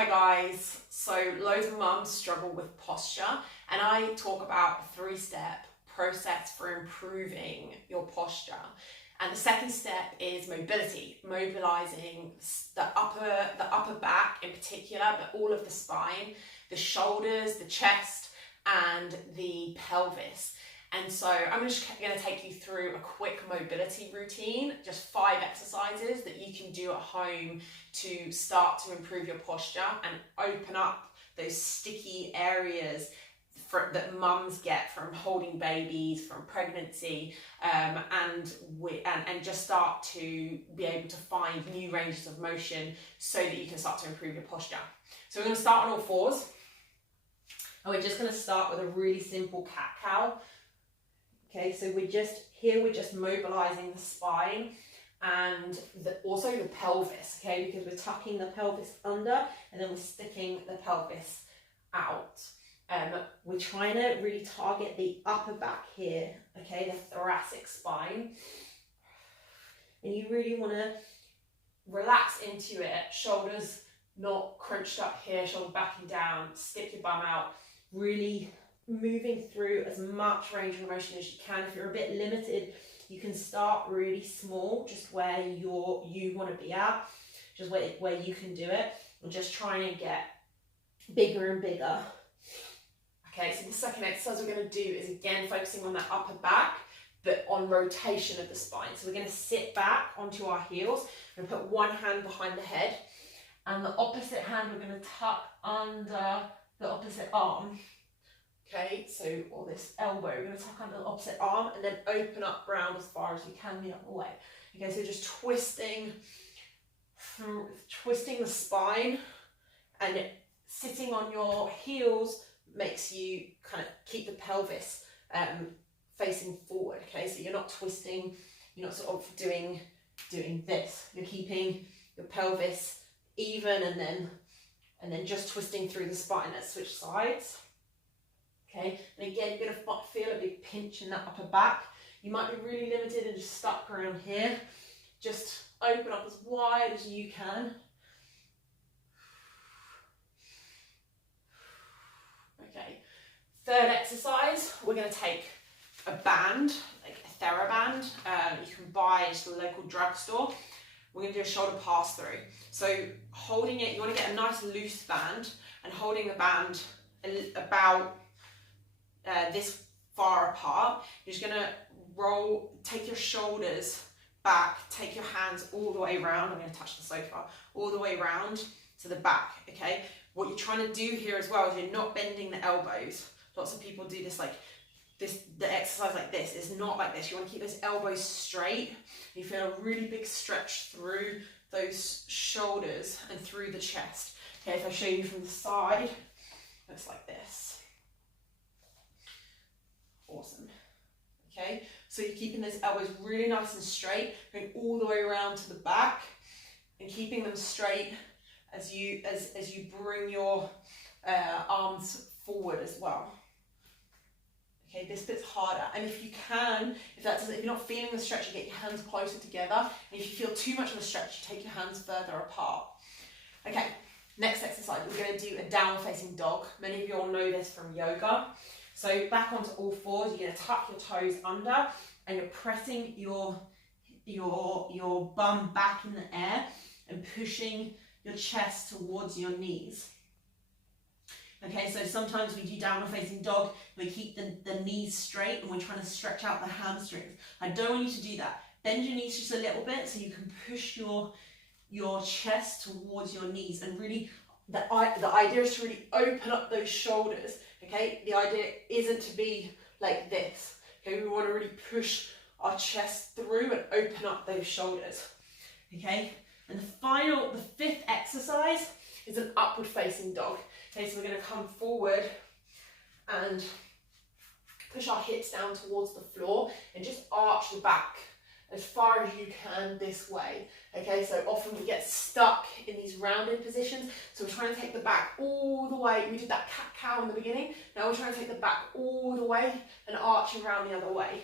Hi guys, so loads of mums struggle with posture and I talk about a 3-step process for improving your posture. And the second step is mobility, mobilizing the upper back in particular, but all of the spine, the shoulders, the chest and the pelvis. And so I'm just going to take you through a quick mobility routine, just 5 exercises that you can do at home to start to improve your posture and open up those sticky areas that mums get from holding babies, from pregnancy, and just start to be able to find new ranges of motion so that you can start to improve your posture. So we're going to start on all fours, and we're just going to start with a really simple cat-cow. Okay, so we're just mobilizing the spine and also the pelvis, okay, because we're tucking the pelvis under and then we're sticking the pelvis out. We're trying to really target the upper back here, okay, the thoracic spine. And you really want to relax into it, shoulders not crunched up here, shoulder backing down, stick your bum out, really moving through as much range of motion as you can. If you're a bit limited, you can start really small, just where you want to be at, just where you can do it, and just trying to get bigger and bigger. Okay, so the second exercise we're going to do is again focusing on that upper back, but on rotation of the spine. So we're going to sit back onto our heels and put one hand behind the head, and the opposite hand we're going to tuck under the opposite arm. Okay, so, or this elbow, we're going to tuck under the opposite arm and then open up round as far as you can the other way. Okay, so just twisting the spine, and sitting on your heels makes you kind of keep the pelvis facing forward. Okay, so you're not twisting, you're not sort of doing this. You're keeping your pelvis even and then just twisting through the spine. Let's switch sides. Okay, and again, you're going to feel a big pinch in that upper back. You might be really limited and just stuck around here. Just open up as wide as you can. Okay, third exercise, we're going to take a band, like a TheraBand. You can buy at the local drugstore. We're going to do a shoulder pass through. So holding it, you want to get a nice loose band, and holding the band about this far apart. You're just going to take your shoulders back, take your hands all the way around. I'm going to touch the sofa, all the way around to the back, okay? What you're trying to do here as well is you're not bending the elbows. Lots of people do this the exercise like this. It's not like this. You want to keep those elbows straight. You feel a really big stretch through those shoulders and through the chest. Okay, if I show you from the side, it looks like this. Awesome. Okay, so you're keeping those elbows really nice and straight, going all the way around to the back, and keeping them straight as you bring your arms forward as well. Okay, this bit's harder, and if you can, if you're not feeling the stretch, you get your hands closer together, and if you feel too much of a stretch, you take your hands further apart. Okay, next exercise, we're going to do a downward facing dog. Many of you all know this from yoga. So back onto all fours, you're going to tuck your toes under, and you're pressing your bum back in the air and pushing your chest towards your knees. Okay, so sometimes we do downward facing dog, we keep the knees straight and we're trying to stretch out the hamstrings. I don't want you to do that. Bend your knees just a little bit so you can push your chest towards your knees, and really the idea is to really open up those shoulders. Okay, the idea isn't to be like this. Okay, we want to really push our chest through and open up those shoulders. Okay, and the fifth exercise is an upward facing dog. Okay, so we're going to come forward and push our hips down towards the floor and just arch the back as far as you can this way. Okay, so often we get stuck in these rounded positions, so we're trying to take the back all the way. We did that cat-cow in the beginning. Now we're trying to take the back all the way and arch around the other way.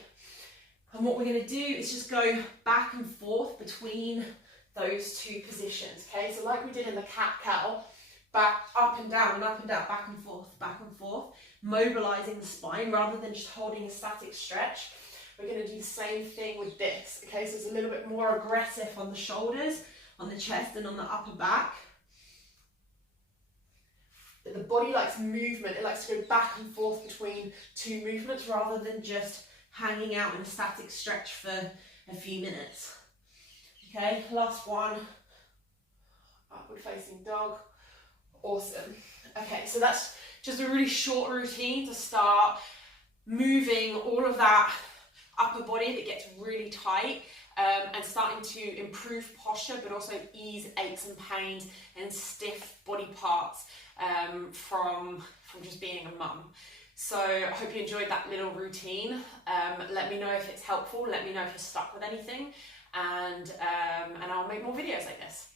And what we're going to do is just go back and forth between those two positions. Okay, so like we did in the cat-cow, back, up and down, back and forth, mobilizing the spine rather than just holding a static stretch. We're going to do the same thing with this. Okay, so it's a little bit more aggressive on the shoulders, on the chest, and on the upper back. But the body likes movement. It likes to go back and forth between two movements rather than just hanging out in a static stretch for a few minutes. Okay, last one. Upward facing dog. Awesome. Okay, so that's just a really short routine to start moving all of that upper body that gets really tight, and starting to improve posture, but also ease aches and pains and stiff body parts from just being a mum. So I hope you enjoyed that little routine. Let me know if it's helpful. Let me know if you're stuck with anything, and I'll make more videos like this.